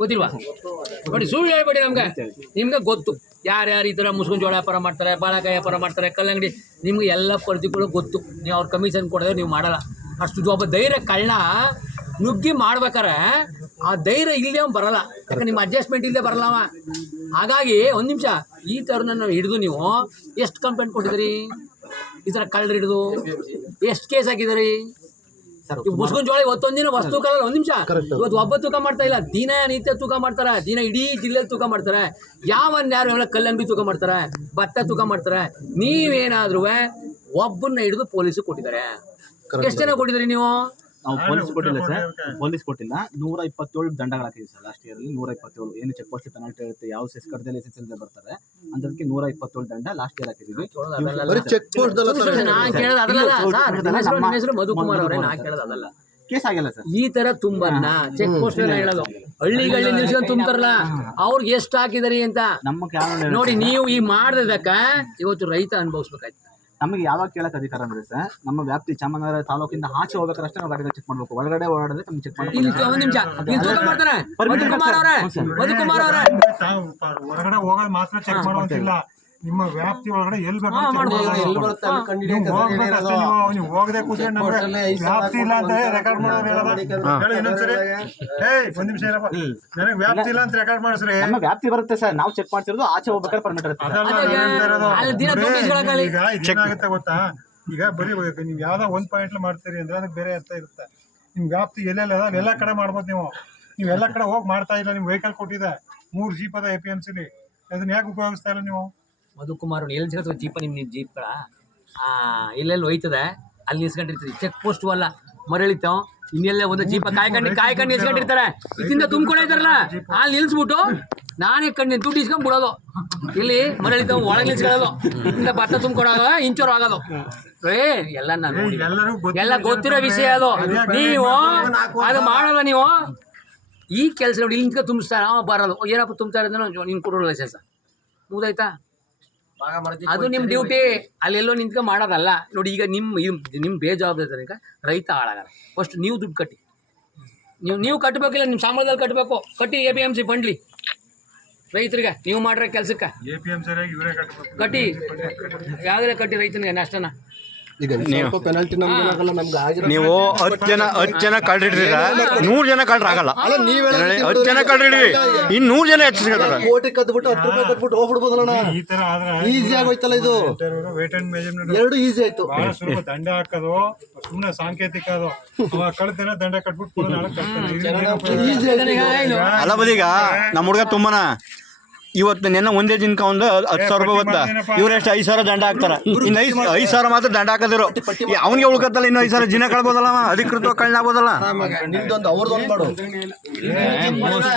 ಗೊತ್ತಿಲ್ವಾ? ನೋಡಿ, ಸುಳ್ಳು ಹೇಳ್ಬೇಡಿ ನಮ್ಗೆ. ನಿಮ್ಗೆ ಗೊತ್ತು. ಯಾರ್ಯಾರು ಈ ಥರ ಮುಸ್ಕಿನ ಜೋಳ ವ್ಯಾಪಾರ ಮಾಡ್ತಾರೆ, ಬಾಳೆಕಾಯಿ ವ್ಯಾಪಾರ ಮಾಡ್ತಾರೆ, ಕಲ್ಲಂಗಡಿ, ನಿಮ್ಗೆ ಎಲ್ಲ ಪರಿಧಿಗಳು ಗೊತ್ತು. ನೀವು ಅವ್ರ ಕಮಿಷನ್ ಕೊಡೋದ್ರೆ ನೀವು ಮಾಡಲ್ಲ. ಅಷ್ಟು ಒಬ್ಬ ಧೈರ್ಯ ಕಳ್ಳ ನುಗ್ಗಿ ಮಾಡ್ಬೇಕಾರೆ ಆ ಧೈರ್ಯ ಇಲ್ಲದೆ ಅವ್ನು ಬರಲ್ಲ. ಯಾಕಂದ್ರೆ ನಿಮ್ಮ ಅಡ್ಜಸ್ಟ್ಮೆಂಟ್ ಇಲ್ಲದೆ ಬರಲ್ಲವ ಹಾಗಾಗಿ ಒಂದು ನಿಮಿಷ, ಈ ಥರನ ಹಿಡಿದು ನೀವು ಎಷ್ಟು ಕಂಪ್ಲೇಂಟ್ ಕೊಟ್ಟಿದ್ರಿ ಈ ಥರ ಕಳ್ಳರು ಹಿಡಿದು ಎಷ್ಟು ಕೇಸ್ ಹಾಕಿದಿರಿ ಮುಸ್ಕೊಂಡ್ ಜೋಳ ಇವತ್ತೊಂದಿನ ವಸ್ತು ಕಾಲ ಒಂದ್ ನಿಮಿಷ. ಇವತ್ತು ಒಬ್ಬ ತೂಕ ಮಾಡ್ತಾ ಇಲ್ಲ ದಿನ ನಿತ್ಯ ತೂಕ ಮಾಡ್ತಾರೆ ದಿನ ಇಡೀ ಜಿಲ್ಲೆ ತೂಕ ಮಾಡ್ತಾರೆ. ಯಾವ ಯಾರು ಎಲ್ಲ ಕಲ್ಲಂಗಡಿ ತೂಕ ಮಾಡ್ತಾರೆ ಭತ್ತ ತೂಕ ಮಾಡ್ತಾರೆ. ನೀವೇನಾದ್ರೂ ಒಬ್ಬನ್ನ ಹಿಡಿದು ಪೊಲೀಸ್ ಕೊಟ್ಟಿದ್ದಾರೆ. ಎಷ್ಟು ಜನ ಕೊಟ್ಟಿದ್ರಿ ನೀವು? ನಾವು ಪೊಲೀಸ್ ಕೊಟ್ಟಿಲ್ಲ ಸರ್. ಪೊಲೀಸ್ ಕೊಟ್ಟಿಲ್ಲ. ನೂರ ಇಪ್ಪತ್ತೇಳು ದಂಡಗಳು ಹಾಕಿದ್ವಿ ಸರ್ ಲಾಸ್ಟ್ ಇಯರ್ ನೂರ ಇಪ್ಪತ್ತೇಳು. ಏನು ಚೆಕ್ ಪೋಸ್ಟ್ ಪೆನಾಲ್ಟಿ ಇರುತ್ತೆ. ಯಾವ ಸೆಸ್ ಕಡ್ದಲ್ಲಿ ಲೈಸೆನ್ಸ್ ಇಲ್ಲದೆ ಬರ್ತಾರೆ. ಅಂತದಕ್ಕೆ ನೂರ ಇಪ್ಪತ್ತೇಳು ದಂಡ ಲಾಸ್ಟ್ ಇಯರ್ ಹಾಕಿದೀವಿ ಬರೀ ಚೆಕ್ ಪೋಸ್ಟ್ ನಾನ್ ಕೇಳೋದು ಅದಲ್ಲ ಸರ್ ನಿಮ್ಮ ಹೆಸರು ನಿಮ್ಮ ಹೆಸರು ಮಧುಕುಮಾರ್ ಅವರೇ ನಾ ಕೇಳೋದು ಅದಲ್ಲ. ಕೇಸ್ ಆಗಿಲ್ಲ ಸರ್ ಈ ತರ ತುಂಬನ್ನ ಚೆಕ್ ಪೋಸ್ಟ್ ಹೇಳೋದು. ಹಳ್ಳಿಗಳಲ್ಲಿ ನಿಲ್ಸ್ಕೊಂಡು ತುಂಬ್ತಾರಲ್ಲ ಅವ್ರಿಗೆ ಎಷ್ಟು ಹಾಕಿದಾರಿ ಅಂತ? ನಮ್ಮ ನೋಡಿ ನೀವು ಈ ಮಾಡ್ದಕ್ಕ ಇವತ್ತು ರೈತ ಅನುಭವಿಸ್ಬೇಕಾಯ್ತು. ನಮಗೆ ಯಾವಾಗ ಕೇಳಕ್ ಅಧಿಕಾರ ಅಂದ್ರೆ ಸರ್? ನಮ್ಮ ವ್ಯಾಪ್ತಿ ಚಾಮರಾಜನಗರ ತಾಲೂಕಿಂದ ಆಚೆ ಹೋಗ್ಬೇಕಾದ್ರೆ ನಾವು ಗಾಡಿಗಳು ಚೆಕ್ ಮಾಡಬೇಕು. ಒಳಗಡೆ ಓಡಾಡಿದ್ರೆ ನಮ್ಗೆ ಚೆಕ್ ಅವರೇ. ಹೊರಗಡೆ ಹೋಗೋದು ಮಾತ್ರ ಚೆಕ್ ಮಾಡುವಂತಿಲ್ಲ. ನಿಮ್ಮ ವ್ಯಾಪ್ತಿ ಒಳಗಡೆ ಎಲ್ಲಿ ಬೇಕಾದ್ರೂ ನೀವು ಹೋಗದೆ ಕೂತ್ಕೊಂಡು ನಮ್ಗೆ ವ್ಯಾಪ್ತಿ ಇಲ್ಲ ಅಂತ ರೆಕಾರ್ಡ್ ಮಾಡೋದು ಹೇಳೋದು? ಹೇಳು ಇನ್ನೊಂದ್ಸರಿ. ಏಯ್ ಒಂದ್ ನಿಮಿಷ ಇರಪ್ಪ. ನನಗೆ ವ್ಯಾಪ್ತಿ ಇಲ್ಲ ಅಂತ ರೆಕಾರ್ಡ್ ಮಾಡಿಸ್ರಿ. ನಮ್ಮ ವ್ಯಾಪ್ತಿ ಬರುತ್ತೆ ಸರ್. ನಾವು ಚೆಕ್ ಮಾಡ್ತಿರೋದು ಆಚೆ ಹೋಗ್ಬೇಕಾದ್ರೆ ಪರ್ಮಿಟ್ ಇರುತ್ತೆ. ಈಗ ಇದೇನಾಗುತ್ತೆ ಗೊತ್ತಾ? ಈಗ ಬರೀ ನೀವು ಯಾವ್ದೋ ಒಂದ್ ಪಾಯಿಂಟ್ ಮಾಡ್ತೀರಿ ಅಂದ್ರೆ ಅದಕ್ಕೆ ಬೇರೆ ಅರ್ಥ ಇರುತ್ತೆ. ನಿಮ್ ವ್ಯಾಪ್ತಿ ಎಲ್ಲೆಲ್ಲ ಅದ? ಎಲ್ಲ ಕಡೆ ಮಾಡ್ಬೋದು ನೀವು. ನೀವು ಎಲ್ಲ ಕಡೆ ಹೋಗಿ ಮಾಡ್ತಾ ಇಲ್ಲ. ನಿಮ್ ವೆಹಿಕಲ್ ಕೊಟ್ಟಿದೆ. ಮೂರ್ ಜೀಪ್ ಅದ ಎ ಪಿ ಎಂ ಸಿಲಿ ಅದನ್ನ ಯಾಕೆ ಉಪಯೋಗಿಸ್ತಾ ಇಲ್ಲ ನೀವು? ಮಧುಕುಮಾರ್ ಎಲ್ಲಿ ಸಿಗತ್ತೆ ಜೀಪ ನಿಮ್ ನಿಮ್ ಜೀಪ್ಗಳ? ಆ ಎಲ್ಲೆಲ್ಲಿ ಹೋಯ್ತದೆ? ಅಲ್ಲಿ ನಿಲ್ಸ್ಕೊಂಡಿರ್ತೀವಿ ಚೆಕ್ ಪೋಸ್ಟ್ ಅಲ್ಲ. ಮರಳಿತಾವ್ ಇನ್ನೆಲ್ಲ ಒಂದು ಜೀಪ ಕಾಯ್ಕೊಂಡು ಕಾಯ್ಕೊಂಡು ನಿಲ್ಸ್ಕೊಂಡಿರ್ತಾರೆ. ಇದರಿಂದ ತುಂಬ್ಕೊಂಡಿರ್ತಾರಲ್ಲ ಅಲ್ಲಿ ನಿಲ್ಸ್ಬಿಟ್ಟು ನಾನೇ ಕಣ್ಣು ದುಡ್ಡು ಇಸ್ಕೊಂಡ್ ಬಿಡೋದು. ಇಲ್ಲಿ ಮರಳಿತಾವ್ ಒಳಗೆ ನಿಲ್ಸ್ಕೊಳ್ಳೋದು. ಇಂದ ಭತ್ತ ತುಂಬ್ಕೊಡೋದು ಇಂಚೋರ್ ಆಗೋದು. ಏ ಎಲ್ಲ ನಾನು ಎಲ್ಲ ಗೊತ್ತಿರೋ ವಿಷಯ ಅದು. ನೀವು ಅದು ಮಾಡಲ್ಲ ನೀವು. ಈ ಕೆಲಸ ನೋಡಿ ಇಲ್ಲಿ ತುಂಬಿಸ್ತಾರ ಅವ ಬರೋದು ಏನಪ್ಪ ತುಂಬ್ತಾರೆ ಅಂದ್ರೆ ನೀನು ಕೊಡೋಲ್ಲ ಲೈಸೆನ್ಸ್ ಮುಗ್ದಾಯ್ತಾ? ಅದು ನಿಮ್ ಡ್ಯೂಟಿ ಅಲ್ಲೆಲ್ಲೋ ನಿಂತ್ಕೊಂಡು ಮಾಡೋದಲ್ಲ. ನೋಡಿ ಈಗ ನಿಮ್ ನಿಮ್ ಬೇಜವಾಬ್ದಾರಿ ರೈತ ಹಾಳಾಗಲ್ಲ. ಫಸ್ಟ್ ನೀವು ದುಡ್ಡು ಕಟ್ಟಿ. ನೀವು ನೀವು ಕಟ್ಟಬೇಕಿಲ್ಲ ನಿಮ್ಮ ಸಂಬಳದಲ್ಲಿ ಕಟ್ಟಬೇಕು ಕಟ್ಟಿ ಎ ಪಿ ಎಂ ಸಿ ಬಂಡ್ಲಿ ರೈತರಿಗೆ ನೀವು ಮಾಡ್ರೆ ಕೆಲಸಕ್ಕೆ. ಎ ಸರಿಯಾಗಿ ಇವರೇ ಕಟ್ಟಬೇಕು ಕಟ್ಟಿ. ಯಾವ್ದಾರ ಕಟ್ಟಿ ರೈತನಿಗೆ ನಷ್ಟನ? ಈಗ ಐದು ಪೆನಾಲ್ಟಿ ನಮ್ಗೆ ಏನಾಗಲ್ಲ ನಮ್ಗೆ ಆಗಿರೋ ನೀವು ಹತ್ತು ಜನ ಹತ್ತು ಜನ ಕಳ್ರಿಡ್ರಿ ನೂರ್ ಜನ ಕಳ್ರಾಗಲ್ಲ ಅಲ್ಲ ನೀವ್ ಹತ್ತು ಜನ ಕಳ್ರಿಡ್ರಿ. ಇನ್ ನೂರ್ ಜನ ಹೆಚ್ಚಿಸ್ಕೊತಾರೆ ಕೋಟಿ ಕದ್ಬಿಟ್ಟು ಹತ್ತು ರೂಪಾಯಿ ಕಟ್ಬಿಟ್ಟು ಹೋಗ್ಬಿಡ್ಬೋದಲ್ಲ ಈ ತರ ಆದ್ರೆ ಈಸಿ ಆಗೋಯ್ತಲ್ಲ ಇದು. ವೇಟ್ ಅಂಡ್ ಮೆಜರ್ಮೆಂಟ್ ಎರಡು ಈಸಿ ಆಯ್ತು. ಬಹಳ ಸುಲಭ ದಂಡ ಹಾಕೋದು ಸುಮ್ಮನೆ ಸಾಂಕೇತಿಕ ಅದು. ಕಳ್ತೇನೆ ದಂಡ ಕಟ್ಬಿಟ್ಟು? ಈಸಿ ಅಲ್ಲ ಬದೀಗ ನಮ್ಮ ಹುಡುಗ ತುಂಬನ ಇವತ್ತು ನೆನ್ನ ಒಂದೇ ದಿನಕ ಒಂದು ಹತ್ತು ಸಾವಿರ ರೂಪಾಯಿ ಗೊತ್ತಾ ಇವ್ರು ಎಷ್ಟು ಐದು ಸಾವಿರ ದಂಡ ಹಾಕ್ತಾರ? ಇನ್ನು ಐದು ಐದು ಸಾವಿರ ಮಾತ್ರ ದಂಡ ಹಾಕದಿರು. ಅವನಿಗೆ ಉಳ್ಕತ್ತಲ್ಲ ಇನ್ನು ಐದು ಸಾವಿರ ದಿನ ಕಳ್ಬೋದಲ್ಲ ಅವ? ಅಧಿಕೃತವಾಗಿ